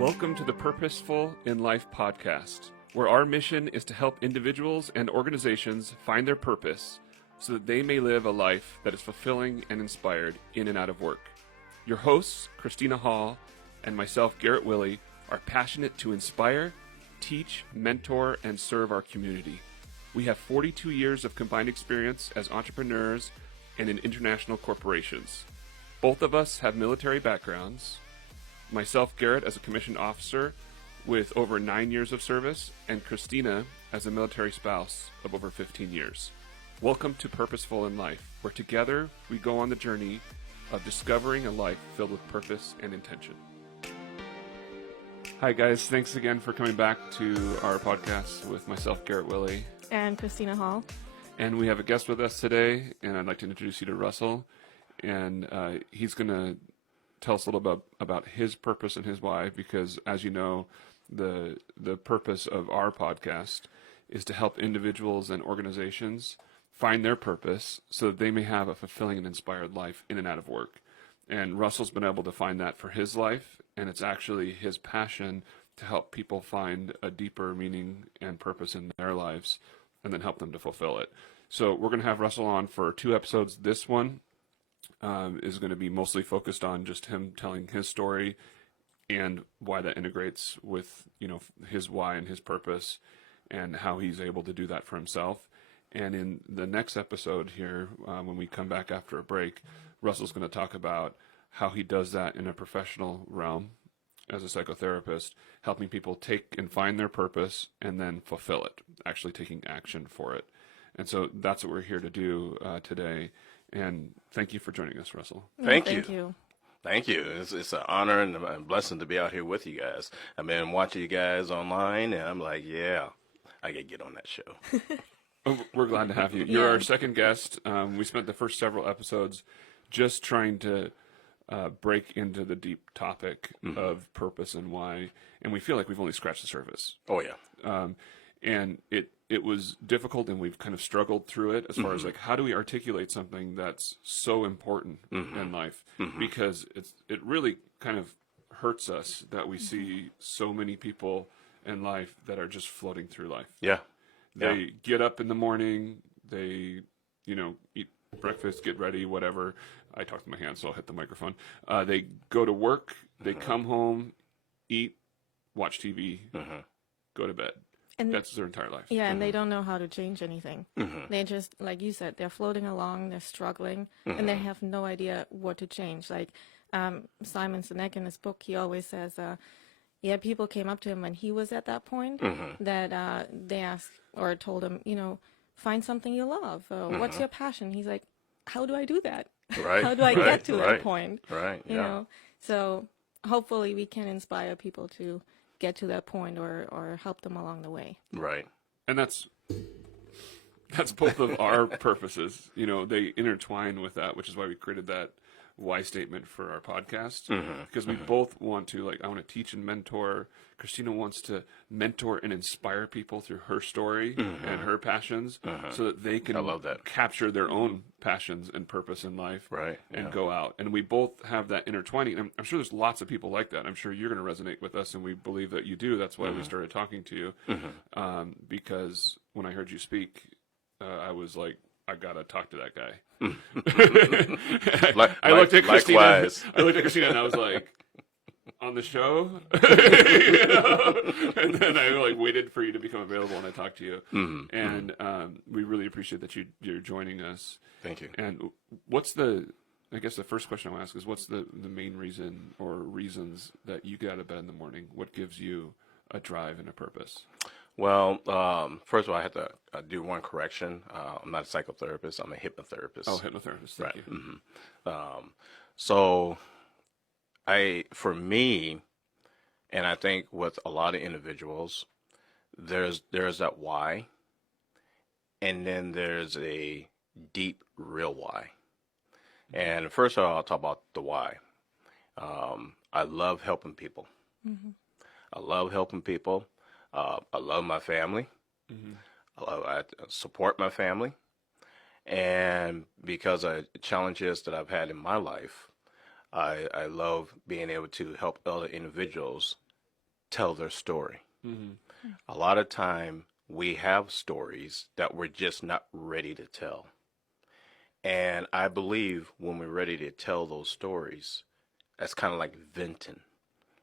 Welcome to the Purposeful in Life podcast, where our mission is to help individuals and organizations find their purpose so that they may live a life that is fulfilling and inspired in and out of work. Your hosts, Christina Hall and myself, Garrett Willey, are passionate to inspire, teach, mentor, and serve our community. We have 42 years of combined experience as entrepreneurs and in international corporations. Both of us have military backgrounds. Myself, Garrett, as a commissioned officer with over 9 years of service, and Christina as a military spouse of over 15 years. Welcome to Purposeful in Life, where together we go on the journey of discovering a life filled with purpose and intention. Hi guys, thanks again for coming back to our podcast with myself, Garrett Willey. And Christina Hall. And we have a guest with us today, and I'd like to introduce you to Russell. And he's going to tell us a little bit about his purpose and his why, because as you know, the purpose of our podcast is to help individuals and organizations find their purpose so that they may have a fulfilling and inspired life in and out of work. And Russell's been able to find that for his life, and it's actually his passion to help people find a deeper meaning and purpose in their lives and then help them to fulfill it. So we're going to have Russell on for 2 episodes. This one is going to be mostly focused on just him telling his story and why that integrates with, you know, his why and his purpose and how he's able to do that for himself. And in the next episode here, when we come back after a break, Russell's going to talk about how he does that in a professional realm as a psychotherapist, helping people take and find their purpose and then fulfill it, actually taking action for it. And so that's what we're here to do today. And thank you for joining us, Russell. Thank you. Thank you. It's an honor and a blessing to be out here with you guys. I've been watching you guys online, and I'm like, yeah, I can get on that show. Oh, we're glad to have you. You're our second guest. We spent the first several episodes just trying to break into the deep topic of purpose and why, and we feel like we've only scratched the surface. Oh, yeah. And it was difficult, and we've kind of struggled through it as far as like, how do we articulate something that's so important in life? Because it really kind of hurts us that we see so many people in life that are just floating through life. Yeah. They get up in the morning, they, eat breakfast, get ready, whatever. I talk to my hands, so I'll hit the microphone. They go to work, they come home, eat, watch TV, go to bed. And that's their entire life. Yeah, and they don't know how to change anything. They just, like you said, they're floating along, they're struggling, and they have no idea what to change. Like Simon Sinek in his book, he always says, people came up to him when he was at that point that they asked or told him, find something you love. What's your passion? He's like, how do I do that? Right. How do I get to that point? Right. You know, so hopefully we can inspire people to get to that point or help them along the way. Right. And that's both of our purposes. They intertwine with that, which is why we created that why statement for our podcast, because we both want to, I want to teach and mentor. Christina wants to mentor and inspire people through her story and her passions so that they can capture their own passions and purpose in life and go out. And we both have that intertwining. I'm sure there's lots of people like that. I'm sure you're going to resonate with us, and we believe that you do. That's why we started talking to you, because when I heard you speak, I was like, I gotta talk to that guy. I looked at Christina. I looked at Christina and I was like, on the show, and then I waited for you to become available, and I talked to you. And we really appreciate that you're joining us. Thank you. And I guess the first question I'll ask is, what's the main reason or reasons that you get out of bed in the morning? What gives you a drive and a purpose? Well, first of all, I have to do one correction. I'm not a psychotherapist. I'm a hypnotherapist. Oh, hypnotherapist. Thank you. So for me, and I think with a lot of individuals, there's that why, and then there's a deep, real why. And first of all, I'll talk about the why. I love helping people. I love helping people. I love my family. I support my family. And because of challenges that I've had in my life, I love being able to help other individuals tell their story. Mm-hmm. A lot of time we have stories that we're just not ready to tell. And I believe when we're ready to tell those stories, that's kind of like venting.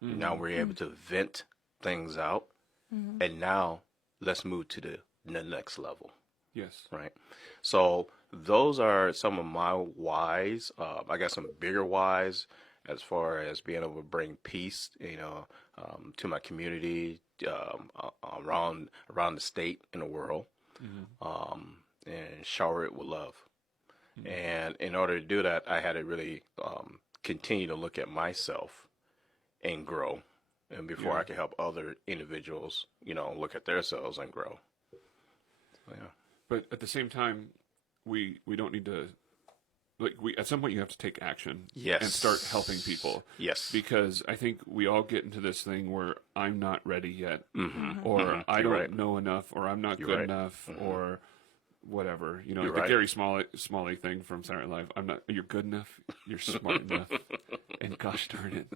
Now we're able to vent things out, and now let's move to the next level, Yes. right? So those are some of my whys. I got some bigger whys as far as being able to bring peace, to my community, around the state and the world, and shower it with love. And in order to do that, I had to really continue to look at myself and grow, and before I could help other individuals, look at themselves and grow. So, yeah. But at the same time, we don't need to, like, at some point you have to take action. Yes. And start helping people. Yes. Because I think we all get into this thing where I'm not ready yet, Mm-hmm. or I You're don't right. know enough, or I'm not You're good right. enough, or whatever. You're The right. Gary Smalley thing from Saturday Night Live. You're good enough. You're smart enough. And gosh darn it,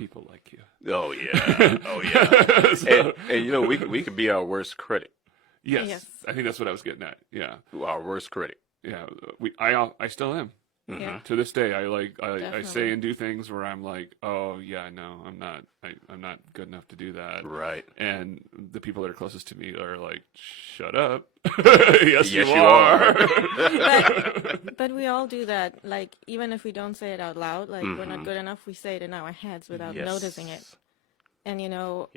people like you. Oh yeah. Oh yeah. So- and we could be our worst critic. yes, Yes. I think that's what I was getting at. Yeah, Our worst critic. yeah. I still am. Yeah. To this day, I say Definitely. and do things where I'm like, oh yeah, no, I'm not. I'm not good enough to do that. Right. And the people that are closest to me are like, shut up. Yes, you are. But we all do that. Like, even if we don't say it out loud, like, we're not good enough, we say it in our heads without Yes. noticing it. And, Yep.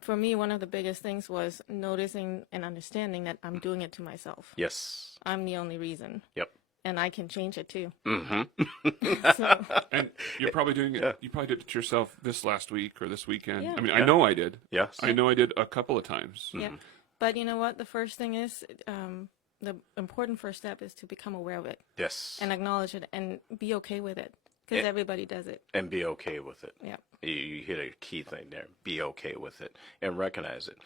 for me, one of the biggest things was noticing and understanding that I'm doing it to myself. Yes. I'm the only reason. Yep. And I can change it too. Mm-hmm. So, And you're probably doing it. Yeah. You probably did it to yourself this last week or this weekend. Yeah. I mean, Yeah. I know I did. Yes. I know I did a couple of times. yeah. But you know what? The first thing is, the important first step is to become aware of it Yes. and acknowledge it and be okay with it. Because everybody does it. And be okay with it. Yeah. You hit a key thing there. Be okay with it and recognize it.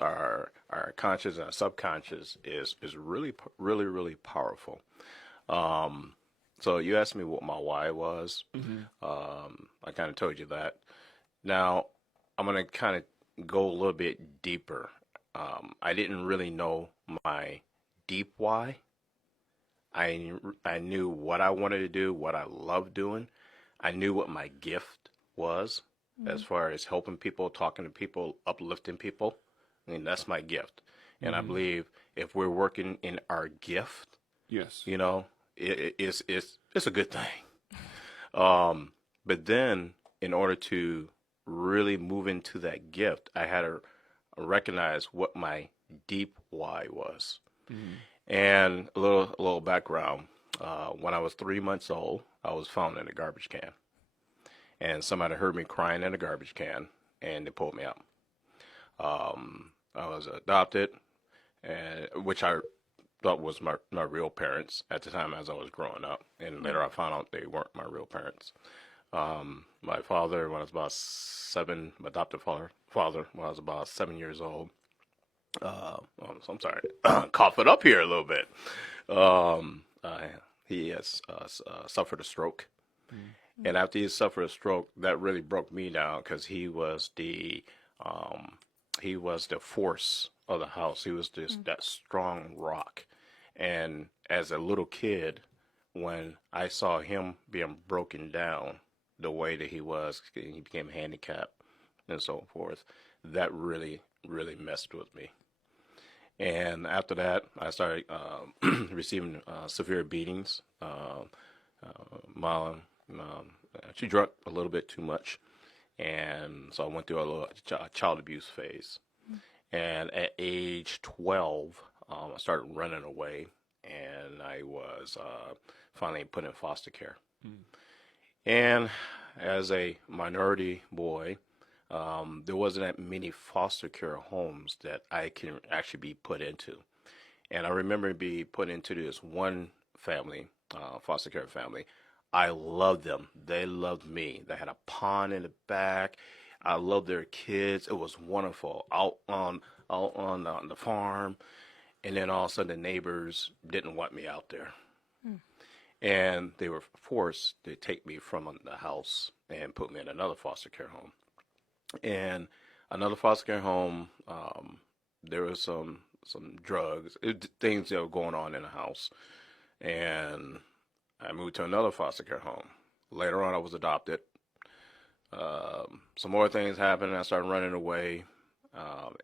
Our conscious and our subconscious is really, really, really powerful. So you asked me what my why was. I kind of told you that. Now I'm going to kind of go a little bit deeper. I didn't really know my deep why. I knew what I wanted to do, what I loved doing. I knew what my gift was as far as helping people, talking to people, uplifting people. I mean, that's my gift. And I believe if we're working in our gift, Yes. it's a good thing. But then in order to really move into that gift, I had to recognize what my deep why was. And a little background. When I was 3 months old, I was found in a garbage can. And somebody heard me crying in a garbage can, and they pulled me out. I was adopted, which I thought was my real parents at the time as I was growing up. And later I found out they weren't my real parents. My father, when I was about 7, my adopted father, when I was about 7 years old, I'm sorry, cough it up here a little bit. He has suffered a stroke, and after he suffered a stroke, that really broke me down because he was the force of the house. He was just that strong rock, and as a little kid, when I saw him being broken down the way that he was, he became handicapped and so forth. That really, really messed with me. And after that, I started receiving severe beatings. She drank a little bit too much, and so I went through a little child abuse phase. And at age 12, I started running away, and I was finally put in foster care. And as a minority boy, there wasn't that many foster care homes that I can actually be put into. And I remember being put into this one family, foster care family. I loved them. They loved me. They had a pond in the back. I loved their kids. It was wonderful out on the farm. And then all of a sudden the neighbors didn't want me out there. And they were forced to take me from the house and put me in another foster care home. And another foster care home, there was some drugs, things that were going on in the house. And I moved to another foster care home. Later on, I was adopted. Some more things happened. I started running away.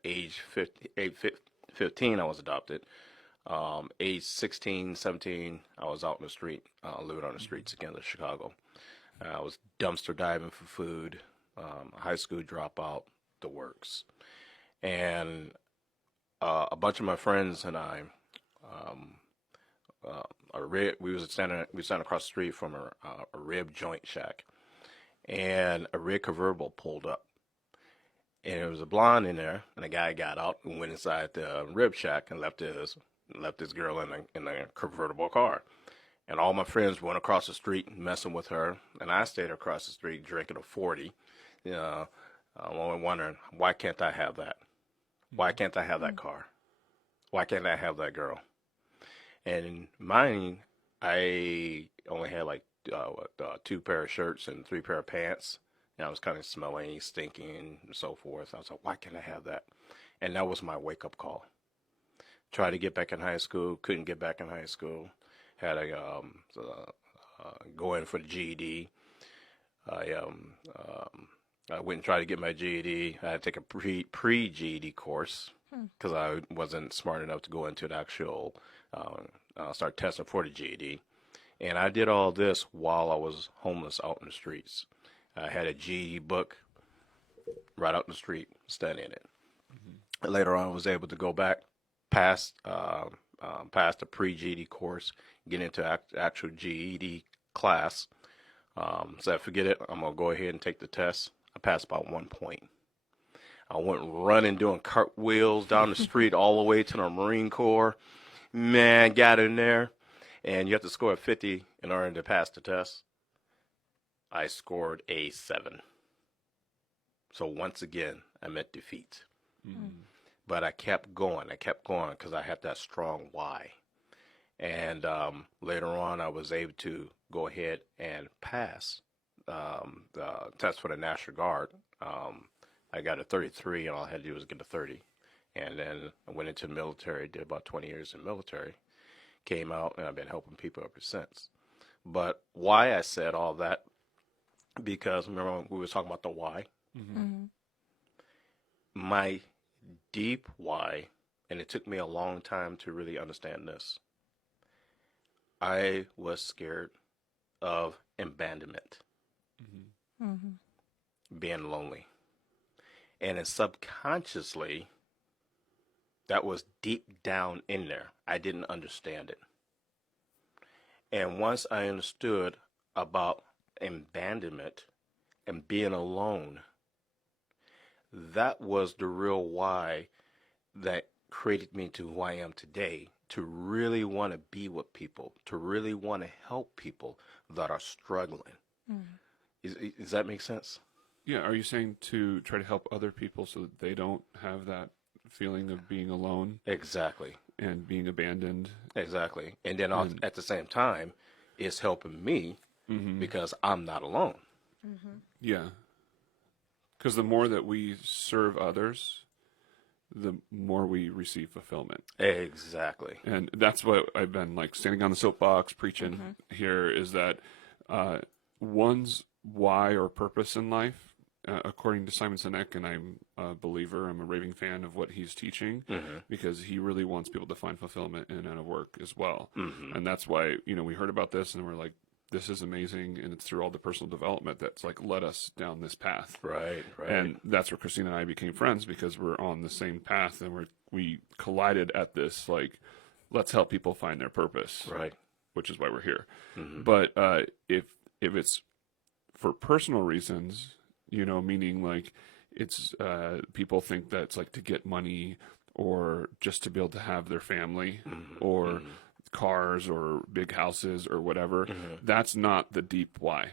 Age 15, I was adopted. Age 16, 17, I was out in the street, living on the streets again in Chicago. I was dumpster diving for food, high school dropout, the works. And a bunch of my friends and I, we standing across the street from a rib joint shack, and a red convertible pulled up. And there was a blonde in there, and a guy got out and went inside the rib shack and left his girl in the convertible car. And all my friends went across the street messing with her, and I stayed across the street drinking a 40. You know, I'm only wondering, why can't I have that? Why can't I have that car? Why can't I have that girl? And in mine, I only had like 2 pair of shirts and 3 pair of pants. And I was kind of smelling, stinking, and so forth. I was like, why can't I have that? And that was my wake-up call. Tried to get back in high school, couldn't get back in high school. Had to go in for the GED. I went and tried to get my GED. I had to take a pre-GED course because I wasn't smart enough to go into the actual start testing for the GED. And I did all this while I was homeless out in the streets. I had a GED book right out in the street, studying it. And later on, I was able to go back past the pre-GED course, get into actual GED class. So I forget it. I'm going to go ahead and take the test. I passed about 1 point. I went running, doing cartwheels down the street all the way to the Marine Corps. Man, got in there. And you have to score a 50 in order to pass the test. I scored a 7. So once again, I met defeat. But I kept going because I had that strong why. And later on, I was able to go ahead and pass the test for the National Guard. I got a 33, and all I had to do was get a 30. And then I went into the military, did about 20 years in the military, came out, and I've been helping people ever since. But why I said all that, because remember we were talking about the why? My deep why, and it took me a long time to really understand this. I was scared of abandonment, being lonely. And then subconsciously, that was deep down in there. I didn't understand it. And once I understood about abandonment and being alone, that was the real why that created me to who I am today, to really want to be with people, to really want to help people that are struggling. Does that make sense? Yeah. Are you saying to try to help other people so that they don't have that feeling of being alone? Exactly. And being abandoned? Exactly. And then at the same time, it's helping me because I'm not alone. Yeah. Because the more that we serve others, the more we receive fulfillment. Exactly. And that's what I've been like standing on the soapbox preaching here, is that one's why or purpose in life, according to Simon Sinek, and I'm a believer, I'm a raving fan of what he's teaching, because he really wants people to find fulfillment in and out of work as well. And that's why, we heard about this and we're like, this is amazing, and it's through all the personal development that's like led us down this path. Right. And that's where Christina and I became friends, because we're on the same path, and we collided at this, like, let's help people find their purpose. Right. Which is why we're here. But if it's for personal reasons, meaning like it's people think that it's like to get money or just to be able to have their family or cars or big houses or whatever, that's not the deep why.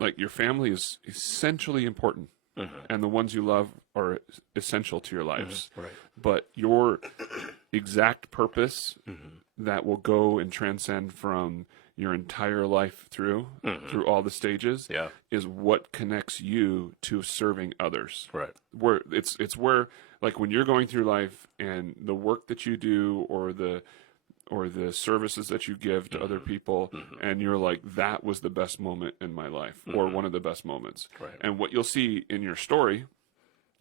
Like, your family is essentially important, and the ones you love are essential to your lives. Right. But your exact purpose that will go and transcend from your entire life through all the stages, Yeah. is what connects you to serving others. Right. Where it's where, like, when you're going through life and the work that you do or the services that you give to other people, and you're like, that was the best moment in my life, or one of the best moments. Right. And what you'll see in your story,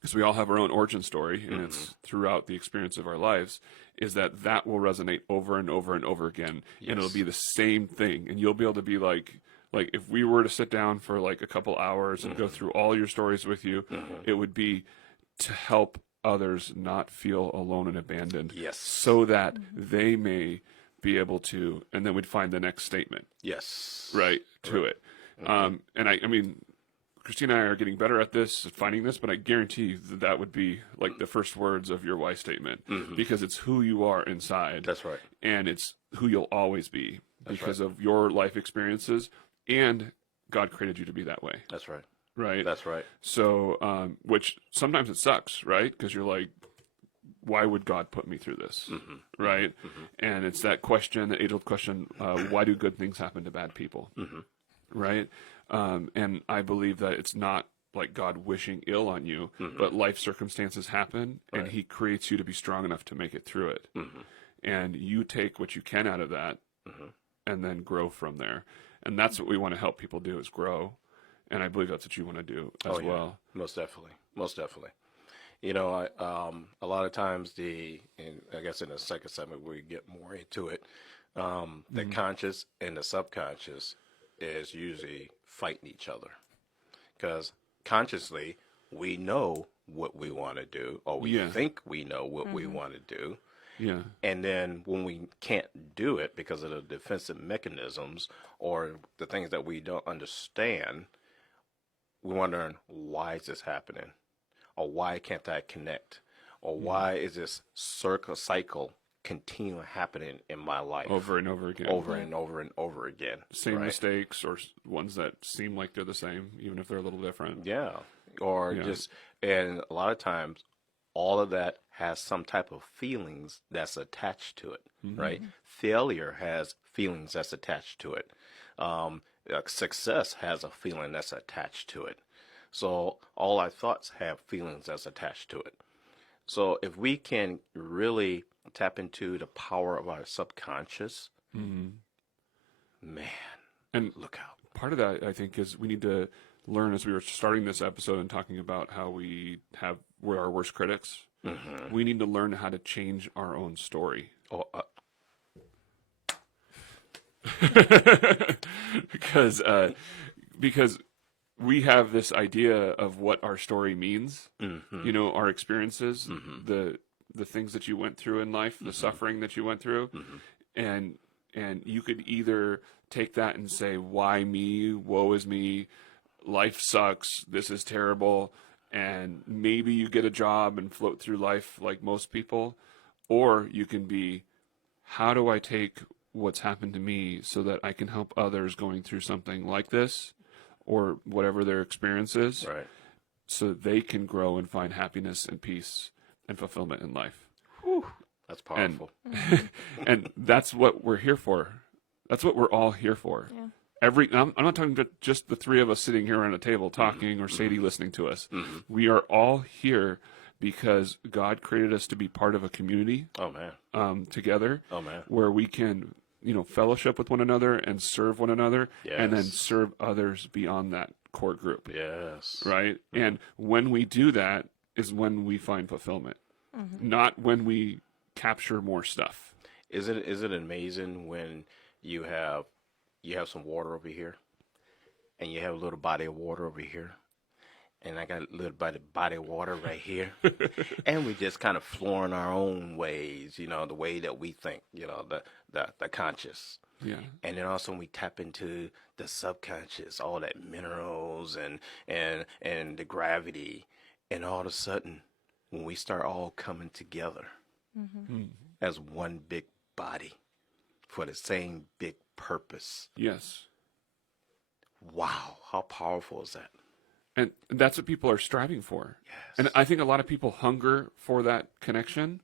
because we all have our own origin story, and it's throughout the experience of our lives, is that will resonate over and over and over again, and it'll be the same thing, and you'll be able to be like if we were to sit down for like a couple hours and go through all your stories with you, it would be to help others not feel alone and abandoned, Yes. so that they may be able to, and then we'd find the next statement, Yes. right, to it. And I mean, Christina and I are getting better at this, finding this, but I guarantee you that would be like the first words of your why statement, because it's who you are inside. That's right. And it's who you'll always be because of your life experiences, and God created you to be that way. That's right. Right. That's right. So, which sometimes it sucks, right? Because you're like, why would God put me through this? Right. And it's that question, the age-old question, why do good things happen to bad people? Right. And I believe that it's not like God wishing ill on you, but life circumstances happen, and He creates you to be strong enough to make it through it. And you take what you can out of that, and then grow from there. And that's what we want to help people do, is grow. And I believe that's what you want to do as well. Most definitely. Most definitely. You know, a lot of times and I guess in the second segment we get more into it, the conscious and the subconscious is usually fighting each other. Because consciously, we know what we want to do, or we think we know what we want to do. Yeah. And then when we can't do it because of the defensive mechanisms or the things that we don't understand, we're wondering, why is this happening? Or why can't I connect? Or why is this cycle continue happening in my life? Over and over again. Over and over and over again. Same mistakes, or ones that seem like they're the same, even if they're a little different. Yeah. Or and a lot of times, all of that has some type of feelings that's attached to it, right? Failure has feelings that's attached to it. Success has a feeling that's attached to it. So all our thoughts have feelings that's attached to it. So if we can really tap into the power of our subconscious, man, and look out. Part of that, I think, is we need to learn, as we were starting this episode and talking about how we're our worst critics. We need to learn how to change our own story. Because we have this idea of what our story means, you know, our experiences, the things that you went through in life, the suffering that you went through, and you could either take that and say, why me, woe is me, life sucks, this is terrible, and maybe you get a job and float through life like most people, or you can be, how do I take what's happened to me so that I can help others going through something like this, or whatever their experience is, Right. so they can grow and find happiness and peace and fulfillment in life. Whew, that's powerful. And that's what we're here for. That's what we're all here for. Yeah. I'm not talking about just the three of us sitting here around a table talking, or Sadie listening to us. We are all here because God created us to be part of a community. Oh man. Together. Oh man. Where we can, fellowship with one another and serve one another, and then serve others beyond that core group. Yes. Right? And when we do that is when we find fulfillment, not when we capture more stuff. Is it amazing when you have some water over here, and you have a little body of water over here, and I got a little body of water right here, and we just kind of flooring our own ways, the way that we think, the conscious. Yeah. And then also we tap into the subconscious, all that minerals and the gravity, and all of a sudden, when we start all coming together as one big body for the same big purpose. Yes. Wow, how powerful is that? And that's what people are striving for. Yes. And I think a lot of people hunger for that connection,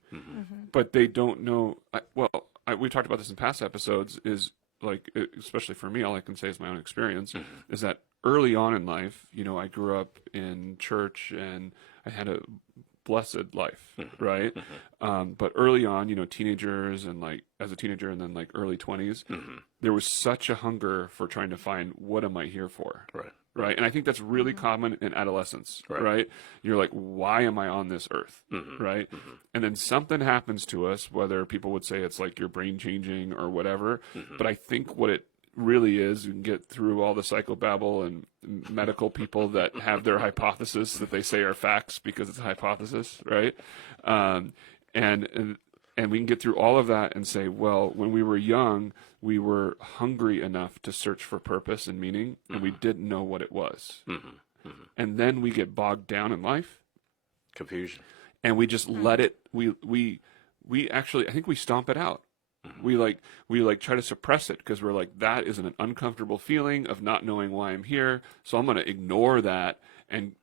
but they don't know. We talked about this in past episodes, is like, especially for me, all I can say is my own experience, is that early on in life, you know, I grew up in church and I had a blessed life, right? But early on, you know, teenagers and like as a teenager and then like early 20s, there was such a hunger for trying to find what am I here for? Right. And I think that's really common in adolescence, right? You're like, why am I on this earth? Right. And then something happens to us, whether people would say it's like your brain changing or whatever. But I think what it really is, you can get through all the psychobabble and medical people that have their hypothesis that they say are facts because it's a hypothesis, right? And we can get through all of that and say, well, when we were young, we were hungry enough to search for purpose and meaning, and we didn't know what it was. And then we get bogged down in life. Confusion. And we just let it, we actually, I think we stomp it out. We try to suppress it because we're like, that is an uncomfortable feeling of not knowing why I'm here. So I'm going to ignore that and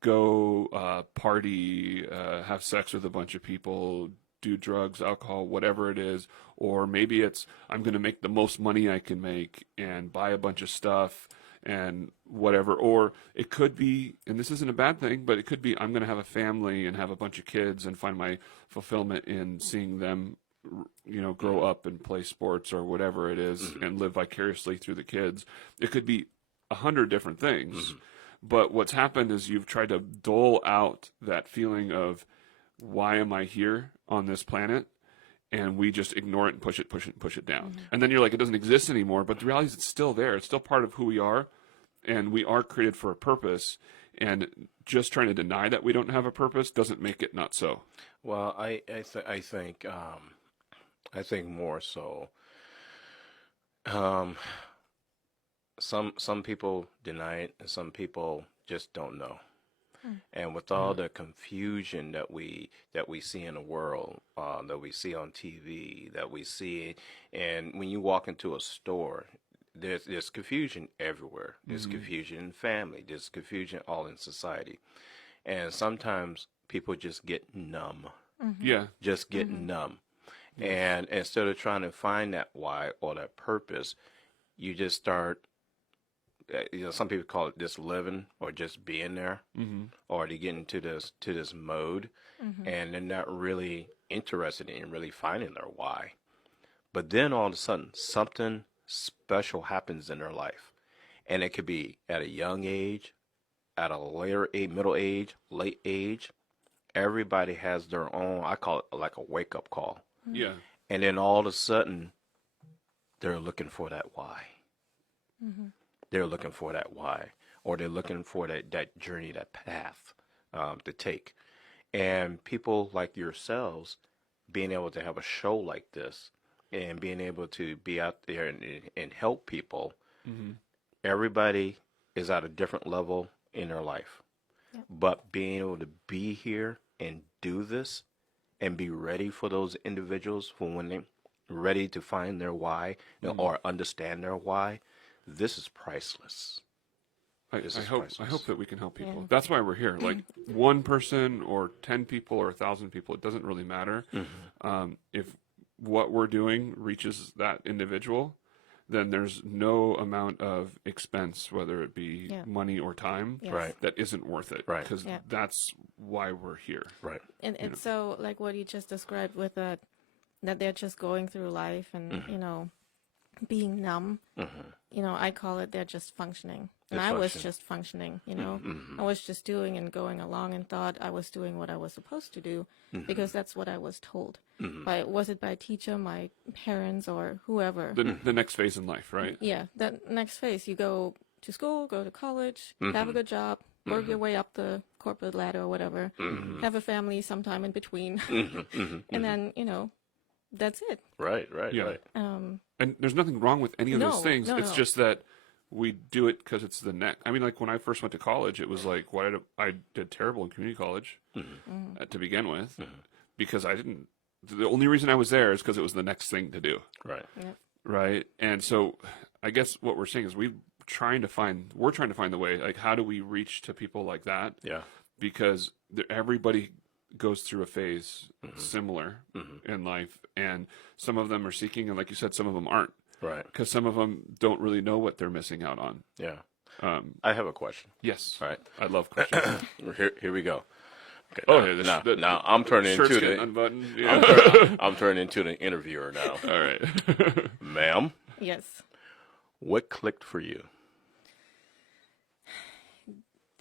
go party, have sex with a bunch of people, do drugs, alcohol, whatever it is. Or maybe it's, I'm going to make the most money I can make and buy a bunch of stuff and whatever. Or it could be, and this isn't a bad thing, but it could be, I'm going to have a family and have a bunch of kids and find my fulfillment in seeing them, you know, grow up and play sports or whatever it is and live vicariously through the kids. It could be 100 different things. But what's happened is you've tried to dole out that feeling of, why am I here on this planet? And we just ignore it and push it down. And then you're like, it doesn't exist anymore. But the reality is it's still there. It's still part of who we are. And we are created for a purpose. And just trying to deny that we don't have a purpose doesn't make it not so. Well, I think more so. Some people deny it, and some people just don't know. And with all the confusion that we see in the world, that we see on TV, that we see, and when you walk into a store, there's confusion everywhere. There's confusion in family. There's confusion all in society, and sometimes people just get numb. Just get numb. And instead of trying to find that why or that purpose, you just start, you know, some people call it just living or just being there, or they get into this mode, and they're not really interested in really finding their why. But then all of a sudden, something special happens in their life, and it could be at a young age, at a later age, middle age, late age. Everybody has their own, I call it like a wake-up call. And then all of a sudden, they're looking for that why. They're looking for that why, or they're looking for that journey, that path to take. And people like yourselves being able to have a show like this and being able to be out there and help people, everybody is at a different level in their life. But being able to be here and do this and be ready for those individuals for when they're ready to find their why, you know, or understand their why, this is priceless. I hope that we can help people. That's why we're here. Like one person or 10 people or 1,000 people, it doesn't really matter. If what we're doing reaches that individual, then there's no amount of expense, whether it be money or time, that isn't worth it. Because that's why we're here. And it's so like what you just described with that they're just going through life and, you know, being numb. You know, I call it they're just functioning. And I was just functioning, you know. I was just doing and going along and thought I was doing what I was supposed to do because that's what I was told. Was it by a teacher, my parents, or whoever? The next phase in life, right? Yeah, that next phase. You go to school, go to college, have a good job, work your way up the corporate ladder or whatever, have a family sometime in between. And then, you know, that's it. Right. And there's nothing wrong with any of those things. It's just that we do it because it's the next. I mean, like when I first went to college, it was like, I did terrible in community college to begin with because I didn't. The only reason I was there is because it was the next thing to do. Right. And so I guess what we're saying is we're trying to find the way. Like, how do we reach to people like that? Because everybody goes through a phase similar in life, and some of them are seeking, and like you said, some of them aren't. Right. Because some of them don't really know what they're missing out on. Yeah. I have a question. Yes. All right. I love questions. Here we go. Okay, Oh, now, yeah, now I'm turning shirt's into getting the unbuttoned. Yeah. I'm turning into the interviewer now. All right. Ma'am, Yes. what clicked for you?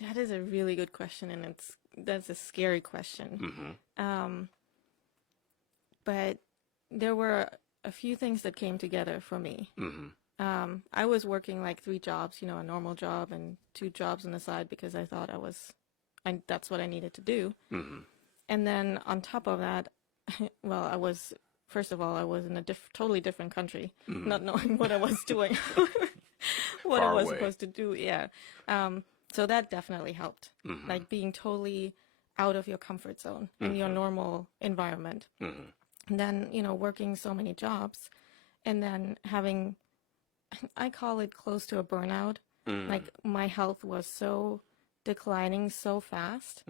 That is a really good question, and that's a scary question. But there were a few things that came together for me. I was working like 3 jobs, a normal job and 2 jobs on the side because I thought that's what I needed to do. And then on top of that, well, first of all, I was in a totally different country, not knowing what I was doing, what I was supposed to do. Yeah. So that definitely helped, like being totally out of your comfort zone in your normal environment. And then, working so many jobs and then having, I call it close to a burnout. Like my health was so declining so fast.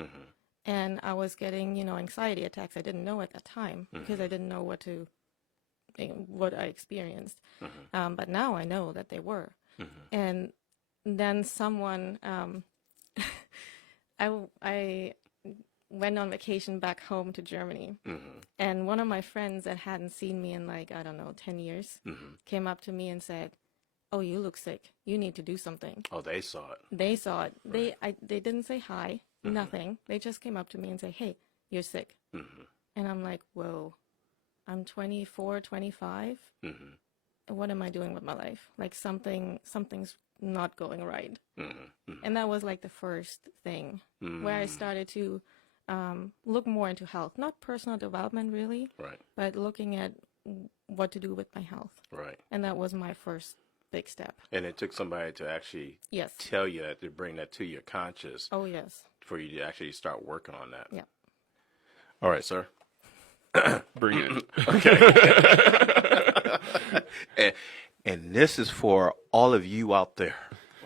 And I was getting, anxiety attacks I didn't know at that time because I didn't know what I experienced. But now I know that they were. And then someone, I went on vacation back home to Germany. And one of my friends that hadn't seen me in 10 years, came up to me and said, "Oh, you look sick. You need to do something." Oh, they saw it. They saw it. Right. They didn't say hi, nothing. They just came up to me and say, "Hey, you're sick." And I'm like, whoa, I'm 24, 25. What am I doing with my life? Like something's not going right. And that was like the first thing where I started to look more into health, not personal development really, Right. but looking at what to do with my health. Right. And that was my first big step. And it took somebody to actually Yes. tell you that, to bring that to your conscious Oh, yes. for you to actually start working on that. Yeah. All right, sir. Bring it. And this is for all of you out there,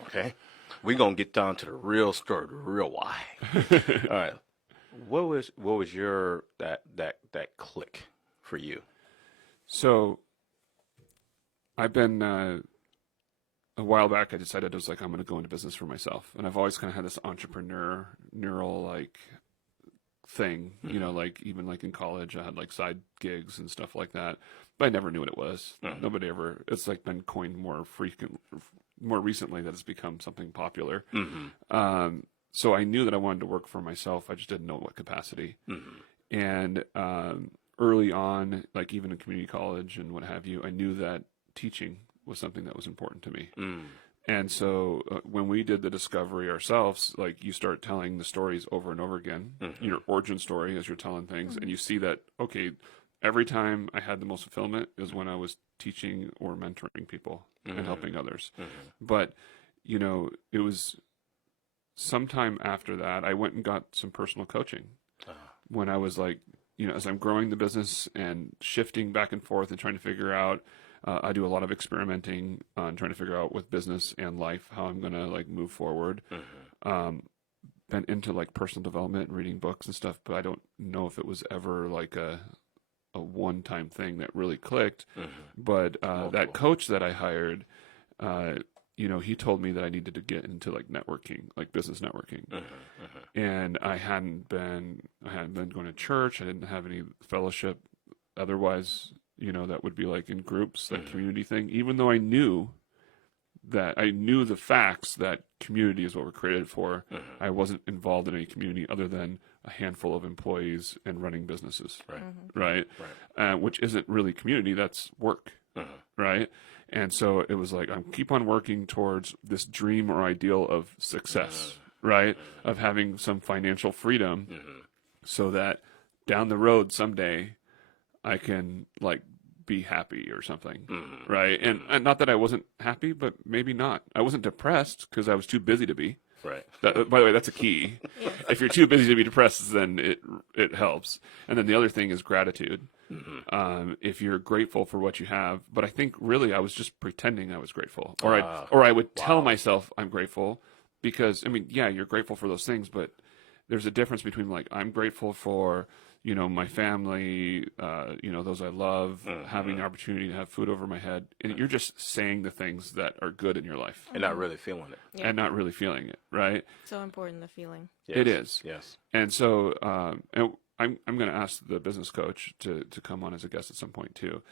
okay? We're going to get down to the real story, the real why. All right. What was your that click for you? So I've been a while back I decided I'm going to go into business for myself. And I've always kind of had this entrepreneurial like thing, like even like in college I had like side gigs and stuff like that, but I never knew what it was. Nobody ever, it's like been coined more recently that it's become something popular. So I knew that I wanted to work for myself. I just didn't know what capacity. And early on, like even in community college and what have you, I knew that teaching was something that was important to me. And so when we did the discovery ourselves, like you start telling the stories over and over again, your origin story as you're telling things, and you see that, okay, every time I had the most fulfillment is when I was teaching or mentoring people and helping others. But, it was sometime after that, I went and got some personal coaching when I was like, as I'm growing the business and shifting back and forth and trying to figure out, I do a lot of experimenting on trying to figure out with business and life how I'm going to like move forward. Been into like personal development and reading books and stuff, but I don't know if it was ever like a one-time thing that really clicked. But that coach that I hired, he told me that I needed to get into like networking, like business networking. And I hadn't been going to church. I didn't have any fellowship otherwise, that would be like in groups, that community thing, even though I knew the facts that community is what we're created for. I wasn't involved in any community other than a handful of employees and running businesses. Right. Which isn't really community. That's work. Right. And so it was like, I keep on working towards this dream or ideal of success, right? Of having some financial freedom so that down the road someday I can like be happy or something, right? And not that I wasn't happy, but maybe not. I wasn't depressed because I was too busy to be. Right. By the way, that's a key. If you're too busy to be depressed, then it helps. And then the other thing is gratitude. If you're grateful for what you have, but I think really I was just pretending I was grateful, or I would tell myself I'm grateful because you're grateful for those things, but there's a difference between like I'm grateful for you know, my family, you know, those I love, having the opportunity to have food over my head. And you're just saying the things that are good in your life And not really feeling it. Yeah. and not really feeling it, right? So important, the feeling. Yes. It is. Yes. And so, and I'm going to ask the business coach to come on as a guest at some point too.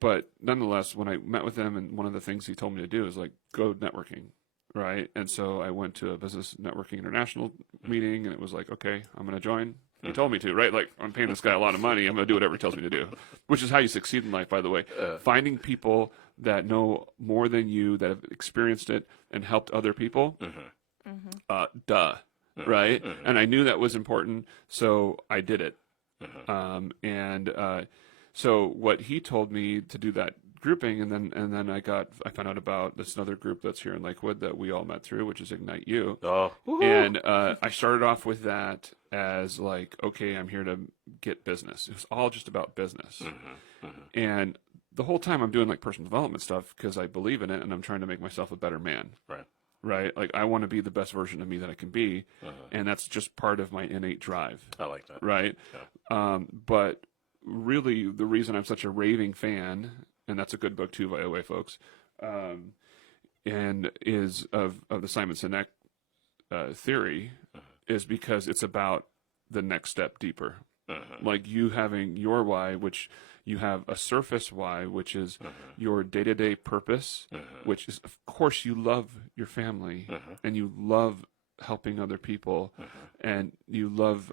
But nonetheless, when I met with him, and one of the things he told me to do is like go networking, right? And so I went to a business networking international meeting, and it was like, okay, I'm going to join. He told me to, right? Like, I'm paying this guy a lot of money. I'm going to do whatever he tells me to do, which is how you succeed in life, by the way. Finding people that know more than you, that have experienced it and helped other people. Right? And I knew that was important, so I did it. So what he told me to do that grouping, and then I found out about this other group that's here in Lakewood that we all met through, which is Ignite You. Oh. And I started off with that as like, okay, I'm here to get business. It was all just about business. And the whole time I'm doing like personal development stuff because I believe in it and I'm trying to make myself a better man. Right? Like I want to be the best version of me that I can be. And that's just part of my innate drive. I like that. Right? Yeah. But really the reason I'm such a raving fan, and that's a good book too, by the way, folks, and is of the Simon Sinek theory, is because it's about the next step deeper. Like you having your why, which you have a surface why, which is your day-to-day purpose, which is, of course, you love your family and you love helping other people and you love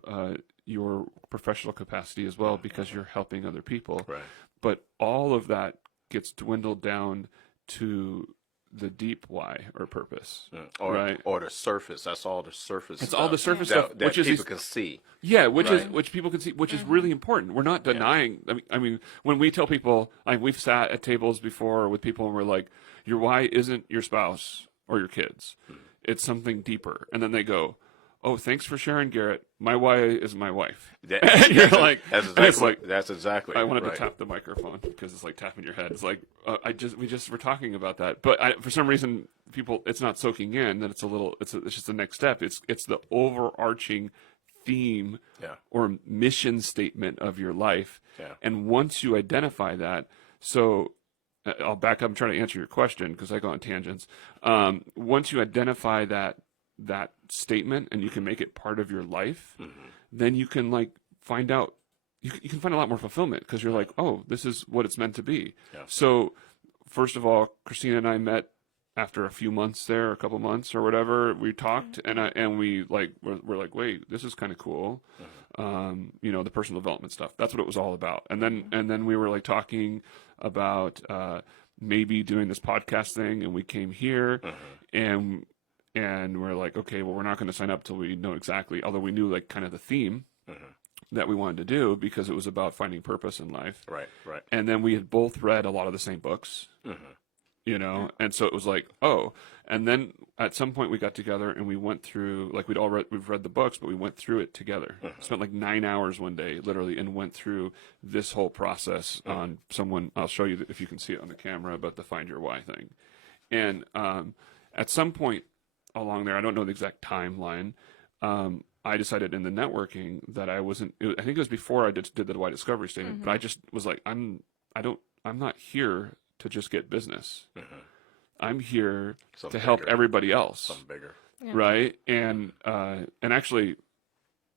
your professional capacity as well because you're helping other people. Right. But all of that gets dwindled down to the deep why or purpose, right? Or the surface. That's all the surface. It's stuff all the surface stuff, that which is people can see. Yeah, which Right. which people can see, which is really important. We're not denying. I mean, when we tell people, like we've sat at tables before with people, and we're like, "Your why isn't your spouse or your kids; it's something deeper." And then they go, "Oh, thanks for sharing, Garrett. My why is my wife." You're like, That's exactly. I wanted right. to tap the microphone because it's like tapping your head. It's like we just were talking about that, but for some reason, people, it's not soaking in that it's just the next step. It's the overarching theme or mission statement of your life. Yeah. And once you identify that, so I'll back up and try to answer your question because I go on tangents. Once you identify that statement and you can make it part of your life, then you can like find out, you can find a lot more fulfillment because you're like, oh, this is what it's meant to be. Yeah. So first of all, Christina and I met after a few months there, a couple months or whatever. We talked and we like, we're like, wait, this is kind of cool. You know, the personal development stuff, that's what it was all about. And then we were like talking about maybe doing this podcast thing, and we came here and we're like, okay, well, we're not going to sign up till we know exactly, although we knew like kind of the theme that we wanted to do because it was about finding purpose in life. Right. And then we had both read a lot of the same books, you know, and so it was like, oh, and then at some point we got together and we went through, like we've read the books, but we went through it together. Spent like 9 hours one day, literally, and went through this whole process on I'll show you if you can see it on the camera, about the Find Your Why thing. And at some point along there, I don't know the exact timeline, I decided in the networking that I think it was before I did the why discovery statement, but I just was like, I'm not here to just get business. I'm here to help everybody else. Something bigger. Yeah. Right. And actually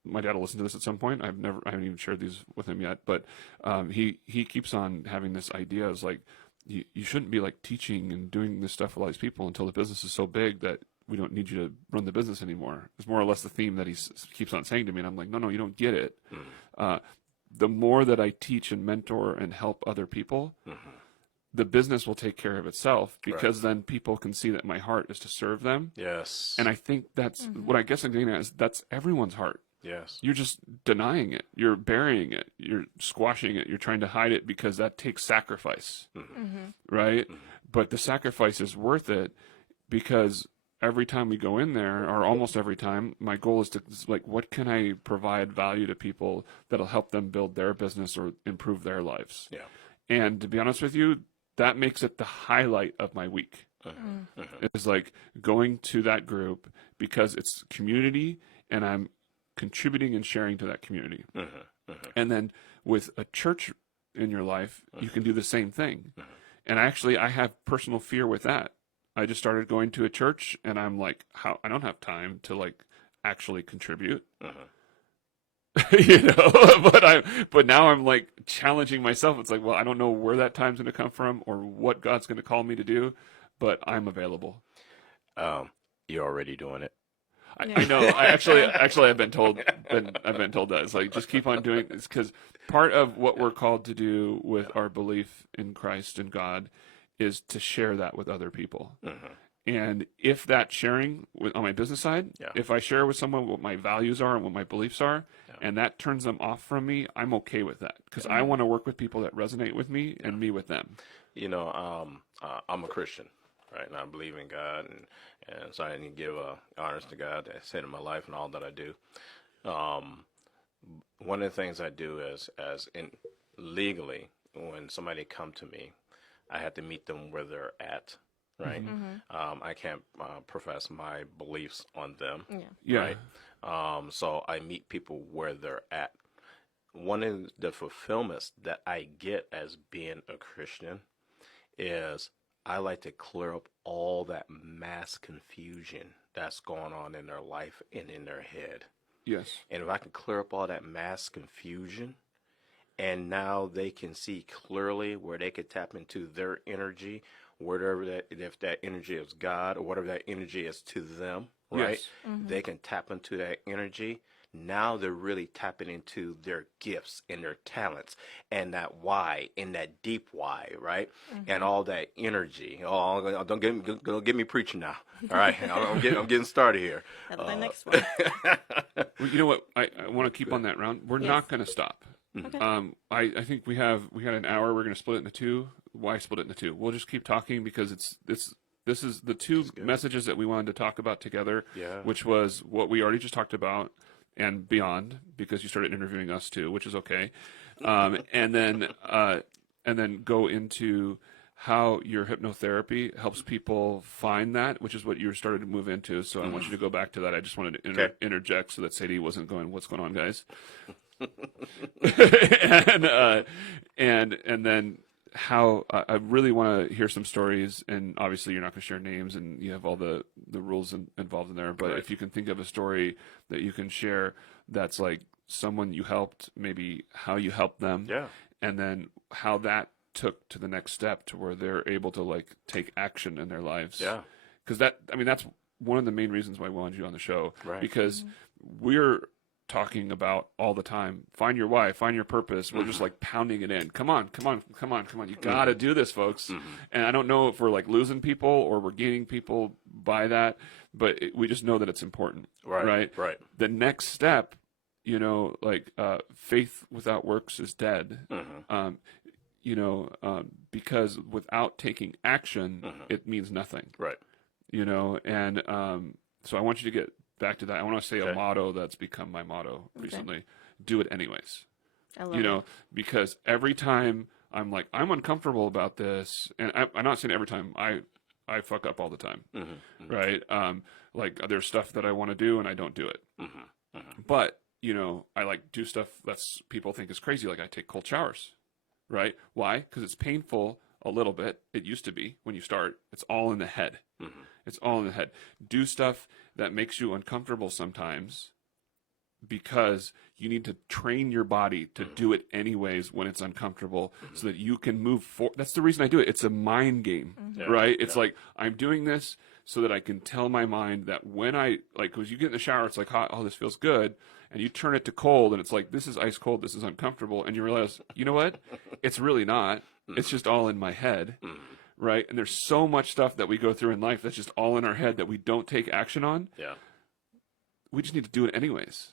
my dad will listen to this at some point. I haven't even shared these with him yet, but he keeps on having this idea is like, you shouldn't be like teaching and doing this stuff with all these people until the business is so big that we don't need you to run the business anymore. It's more or less the theme that he keeps on saying to me. And I'm like, no, you don't get it. The more that I teach and mentor and help other people, the business will take care of itself because then people can see that my heart is to serve them. Yes. And I think that's what I guess I'm getting at is that's everyone's heart. Yes. You're just denying it. You're burying it. You're squashing it. You're trying to hide it because that takes sacrifice, right? But the sacrifice is worth it because every time we go in there, or almost every time, my goal is to like, what can I provide value to people that'll help them build their business or improve their lives? Yeah. And to be honest with you, that makes it the highlight of my week. It's like going to that group because it's community and I'm contributing and sharing to that community. And then with a church in your life, you can do the same thing. And actually, I have personal fear with that. I just started going to a church, and I'm like, how I don't have time to like actually contribute. But now I'm like challenging myself. It's like, well, I don't know where that time's going to come from or what God's going to call me to do, but I'm available. You're already doing it. I know. I've been told that it's like just keep on doing this, because part of what we're called to do with our belief in Christ and God is to share that with other people. And if that sharing on my business side, if I share with someone what my values are and what my beliefs are, and that turns them off from me, I'm okay with that, because I want to work with people that resonate with me and me with them. I'm a Christian, right? And I believe in God, and so I need to give honors to God that I said in my life and all that I do. One of the things I do is legally, when somebody come to me, I have to meet them where they're at. Right. I can't profess my beliefs on them. Right. So I meet people where they're at. One of the fulfillments that I get as being a Christian is I like to clear up all that mass confusion that's going on in their life and in their head. Yes. And if I can clear up all that mass confusion, and now they can see clearly where they could tap into their energy, whatever that, if that energy is God or whatever that energy is to them, right? Yes. They can tap into that energy. Now they're really tapping into their gifts and their talents and that why, and that deep why, right? And all that energy. Oh, don't get me preaching now. All right, I'm getting started here. That's my next one. Well, you know what? I want to keep on that round. We're not going to stop. Okay. I think we had an hour. We're going to split it into two. Why split it into two? We'll just keep talking, because this is the two messages that we wanted to talk about together. Which was what we already just talked about and beyond, because you started interviewing us too, which is okay. And then go into how your hypnotherapy helps people find that, which is what you started to move into. So I want you to go back to that. I just wanted to interject so that Sadie wasn't going, "What's going on, guys?" and then how I really want to hear some stories, and obviously you're not going to share names, and you have all the rules involved in there, but if you can think of a story that you can share that's like someone you helped, maybe how you helped them, and then how that took to the next step to where they're able to like take action in their lives. Because that's one of the main reasons why we wanted you on the show, because we're talking about all the time, find your why, find your purpose. We're just like pounding it in. Come on. You got to do this, folks. And I don't know if we're like losing people or we're gaining people by that, but we just know that it's important. Right. The next step, faith without works is dead. Because without taking action, it means nothing. And so I want you to get back to that. I want to say a motto that's become my motto recently. Do it anyways. I love it. Because every time I'm like, I'm uncomfortable about this, and I'm not saying every time, I fuck up all the time, right? Like there's stuff that I want to do and I don't do it. But, I like do stuff that's people think is crazy. Like I take cold showers, right? Why? Because it's painful a little bit. It used to be when you start. It's all in the head. It's all in the head. Do stuff that makes you uncomfortable sometimes, because you need to train your body to do it anyways when it's uncomfortable, so that you can move forward. That's the reason I do it. It's a mind game, right? It's like I'm doing this so that I can tell my mind that when because you get in the shower, it's like hot, oh, this feels good. And you turn it to cold, and it's like, this is ice cold, this is uncomfortable. And you realize, you know what? It's really not. It's just all in my head. Right? And there's so much stuff that we go through in life that's just all in our head that we don't take action on. We just need to do it anyways.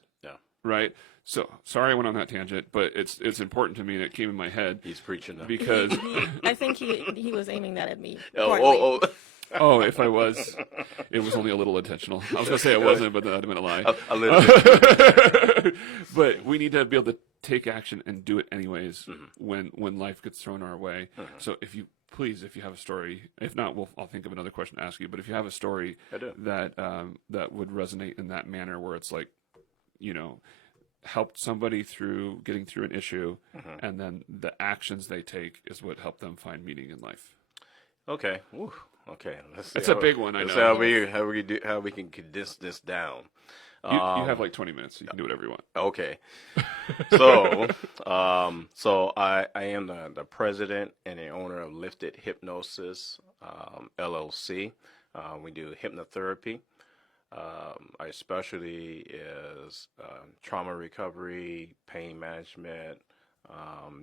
Right? So, sorry I went on that tangent, but it's important to me, and it came in my head. He's preaching now. Because I think he was aiming that at me. Oh, if I was, it was only a little intentional. I was going to say I wasn't, but that would have been a lie. A little bit. But we need to be able to take action and do it anyways when life gets thrown our way. So if you have a story, if not, I'll think of another question to ask you. But if you have a story that would resonate in that manner, where it's like, helped somebody through getting through an issue, and then the actions they take is what helped them find meaning in life. Okay. Woo. Okay. Let's see It's a big one, I let's know. see how we can condense this down. You have like 20 minutes, so you can do whatever you want. Okay. So, so I am the president and the owner of Lifted Hypnosis LLC. We do hypnotherapy. Our specialty is trauma recovery, pain management,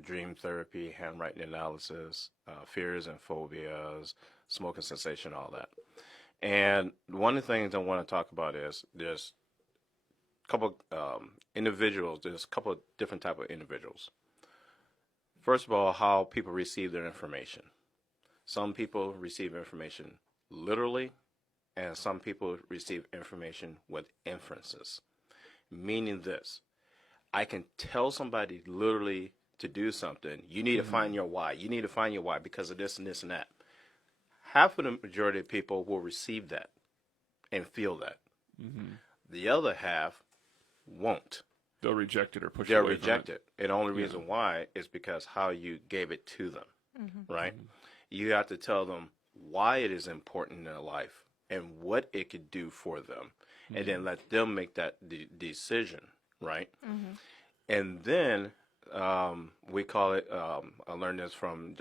dream therapy, handwriting analysis, fears and phobias, smoking cessation, all that. And one of the things I want to talk about is there's a couple individuals. There's a couple of different type of individuals. First of all, how people receive their information. Some people receive information literally, and some people receive information with inferences. Meaning this, I can tell somebody literally to do something. You need to find your why. You need to find your why because of this and this and that. Half of the majority of people will receive that and feel that. The other half won't. They'll reject it or push it They'll away reject from it. And the only reason why is because how you gave it to them, right? You have to tell them why it is important in their life and what it could do for them, and then let them make that decision, right? And then we call it, I learned this from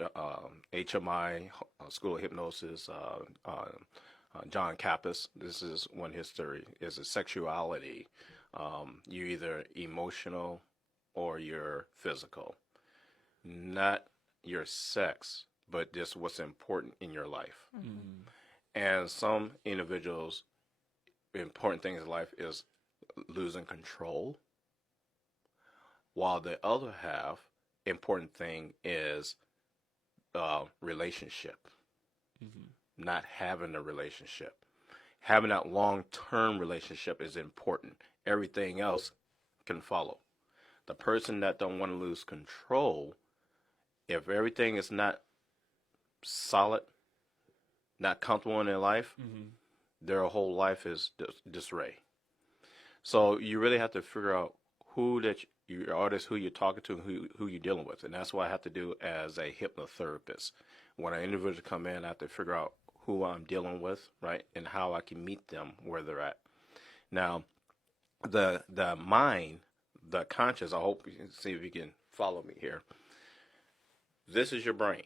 HMI, School of Hypnosis, John Kappas. This is one history, is a sexuality. You're either emotional or you're physical. Not your sex, but just what's important in your life. And some individuals, important things in life is losing control, while the other half, important thing is relationship. Not having a relationship. Having that long-term relationship is important. Everything else can follow. The person that don't want to lose control, if everything is not solid, not comfortable in their life, their whole life is disarray. So you really have to figure out who that your artist, who you're talking to, and who you're dealing with, and that's what I have to do as a hypnotherapist. When an individual come in, I have to figure out who I'm dealing with, right, and how I can meet them where they're at. Now, the mind, the conscious. I hope you can see if you can follow me here. This is your brain.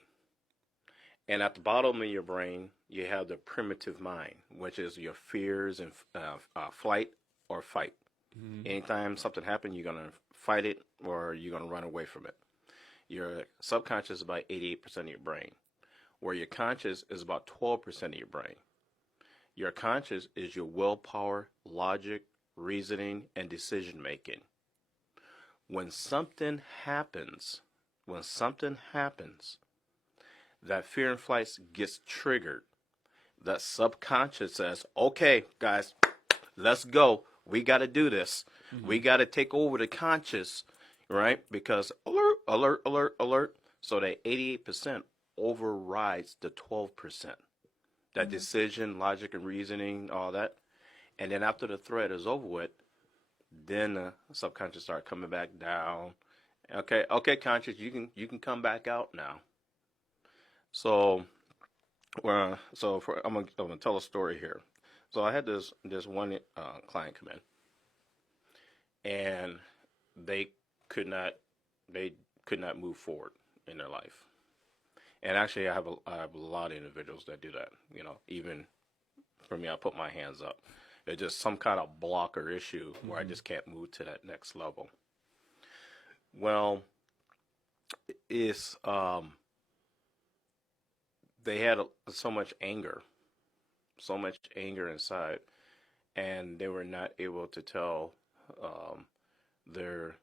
And at the bottom of your brain, you have the primitive mind, which is your fears and flight or fight. Anytime something happens, you're going to fight it or you're going to run away from it. Your subconscious is about 88% of your brain, where your conscious is about 12% of your brain. Your conscious is your willpower, logic, reasoning, and decision making. When something happens, that fear and flight gets triggered. That subconscious says, okay, guys, let's go. We got to do this. We got to take over the conscious, right? Because alert, alert, alert, alert. So that 88% overrides the 12%. That decision, logic, and reasoning, all that. And then after the threat is over with, then the subconscious start coming back down. Okay, conscious, you can come back out now. So, I'm gonna tell a story here. So I had this one client come in, and they could not move forward in their life. And actually, I have a lot of individuals that do that. You know, even for me, I put my hands up. It's just some kind of block or issue where I just can't move to that next level. Well, it's they had so much anger inside, and they were not able to tell their.